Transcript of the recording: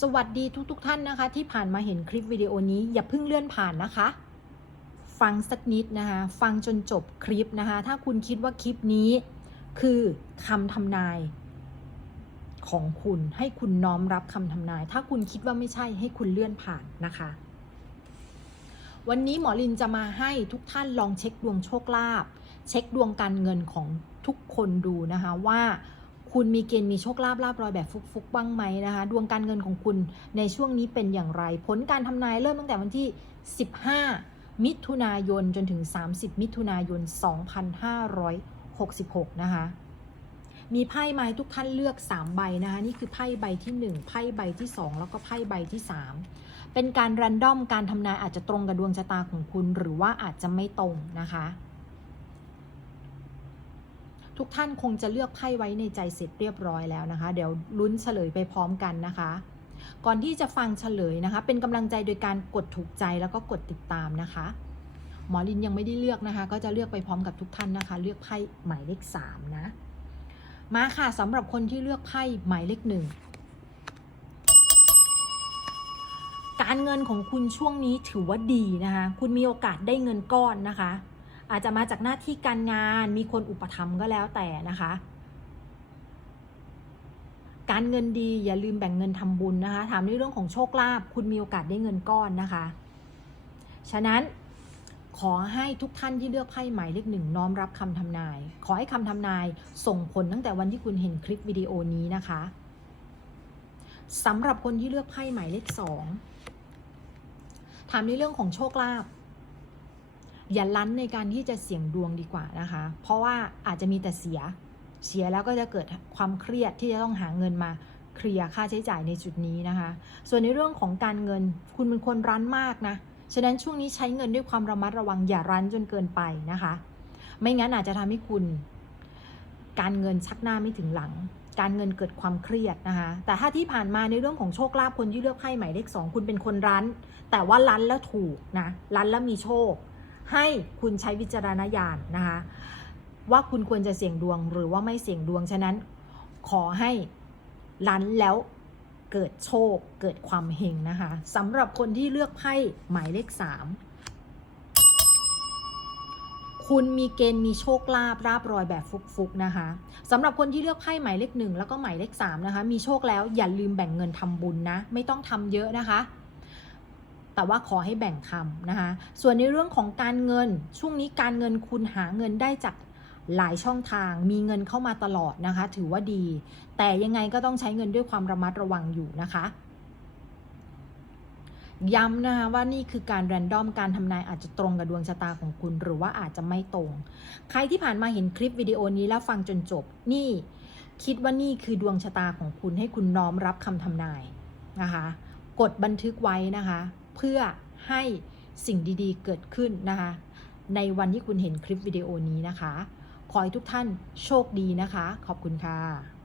สวัสดีทุกๆทท่านนะคะ ที่ผ่านมาเห็นคลิปวิดีโอนี้อย่าเพิ่งเลื่อนผ่านนะคะ ฟังสักนิดนะคะ ฟังจนจบคลิปนะคะ ถ้าคุณคิดว่าคลิปนี้คือคำทำนายของคุณให้คุณน้อมรับคำทำนาย ถ้าคุณคิดว่าไม่ใช่ให้คุณเลื่อนผ่านนะคะ วันนี้หมอลินจะมาให้ทุกท่านลองเช็คดวงโชคลาภเช็คดวงการเงินของทุกคนดูนะคะว่า คุณมีเกณฑ์มีโชคลาภลาบลอยแบบฟุกๆบ้างไหมนะคะ ดวงการเงินของคุณในช่วงนี้เป็นอย่างไร ผลการทำนายเริ่มตั้งแต่วันที่ 15 มิถุนายนจนถึง 30 มิถุนายน 2566 นะคะ มีไพ่ไม้ทุกท่านเลือก 3 ใบนะคะ นี่คือไพ่ใบที่ 1 ไพ่ใบที่ 2 แล้วก็ไพ่ใบที่ 3 เป็นการรันดอมการทำนายอาจจะตรงกับดวงชะตาของคุณ หรือว่าอาจจะไม่ตรงนะคะ ทุกท่านคงจะเลือกไพ่ไว้ในใจเสร็จเรียบร้อยแล้วนะคะ เดี๋ยวลุ้นเฉลยไปพร้อมกันนะคะ ก่อนที่จะฟังเฉลยนะคะ เป็นกำลังใจโดยการกดถูกใจแล้วก็กดติดตามนะคะ หมอลินยังไม่ได้เลือกนะคะ ก็จะเลือกไปพร้อมกับทุกท่านนะคะ เลือกไพ่หมายเลขสามนะ มาค่ะสำหรับคนที่เลือกไพ่หมายเลขหนึ่งการเงินของคุณช่วงนี้ถือว่าดีนะคะ คุณมีโอกาสได้เงินก้อนนะคะ อาจจะมาจากหน้าที่การงาน มีคนอุปถัมภ์ก็แล้วแต่นะคะ การเงินดีอย่าลืมแบ่งเงินทำบุญนะคะ ถามในเรื่องของโชคลาภคุณมีโอกาสได้เงินก้อนนะคะ ฉะนั้นขอให้ทุกท่านที่เลือกไพ่หมายเลขหนึ่งน้อมรับคำทำนาย ขอให้คำทำนายส่งผลตั้งแต่วันที่คุณเห็นคลิปวิดีโอนี้นะคะสำหรับคนที่เลือกไพ่หมายเลขสองถามในเรื่องของโชคลาภ อย่าลั้นในการที่จะเสี่ยงดวงดีกว่านะคะ เพราะว่าอาจจะมีแต่เสีย เสียแล้วก็จะเกิดความเครียดที่จะต้องหาเงินมาเคลียร์ค่าใช้จ่ายในจุดนี้นะคะ ส่วนในเรื่องของการเงินคุณเป็นคนรั้นมากนะ ฉะนั้นช่วงนี้ใช้เงินด้วยความระมัดระวังอย่ารั้นจนเกินไปนะคะ ไม่งั้นอาจจะทำให้คุณ การเงินชักหน้าไม่ถึงหลัง การเงินเกิดความเครียดนะคะ แต่ถ้าที่ผ่านมาในเรื่องของโชคลาภคนที่เลือกไพ่หมายเลขสองคุณเป็นคนรั้น แต่ว่ารั้นแล้วถูกนะ รั้นแล้วมีโชค ให้คุณใช้วิจารณญาณนะคะ ว่าคุณควรจะเสี่ยงดวงหรือว่าไม่เสี่ยงดวง ฉะนั้นขอให้ลันแล้วเกิดโชคเกิดความเฮงนะคะสำหรับคนที่เลือกไพ่หมายเลขสามคุณมีเกณฑ์มีโชคลาภราบรอยแบบฟุกๆนะคะสำหรับคนที่เลือกไพ่หมายเลขหนึ่งแล้วก็หมายเลขสามนะคะ มีโชคแล้วอย่าลืมแบ่งเงินทำบุญนะ ไม่ต้องทำเยอะนะคะ แต่ว่าขอให้แบ่งคำนะคะ ส่วนในเรื่องของการเงิน ช่วงนี้การเงินคุณหาเงินได้จากหลายช่องทางมีเงินเข้ามาตลอดนะคะ ถือว่าดี แต่ยังไงก็ต้องใช้เงินด้วยความระมัดระวังอยู่นะคะย้ำนะคะว่านี่คือการแรนดอมการทำนายอาจจะตรงกับดวงชะตาของคุณ หรือว่าอาจจะไม่ตรง ใครที่ผ่านมาเห็นคลิปวิดีโอนี้แล้วฟังจนจบ นี่คิดว่านี่คือดวงชะตาของคุณให้คุณน้อมรับคำทำนายนะคะ กดบันทึกไว้นะคะ เพื่อให้สิ่งดีๆ เกิดขึ้นนะคะ ในวันที่คุณเห็นคลิปวิดีโอนี้นะคะ ขอให้ทุกท่านโชคดีนะคะ ขอบคุณค่ะ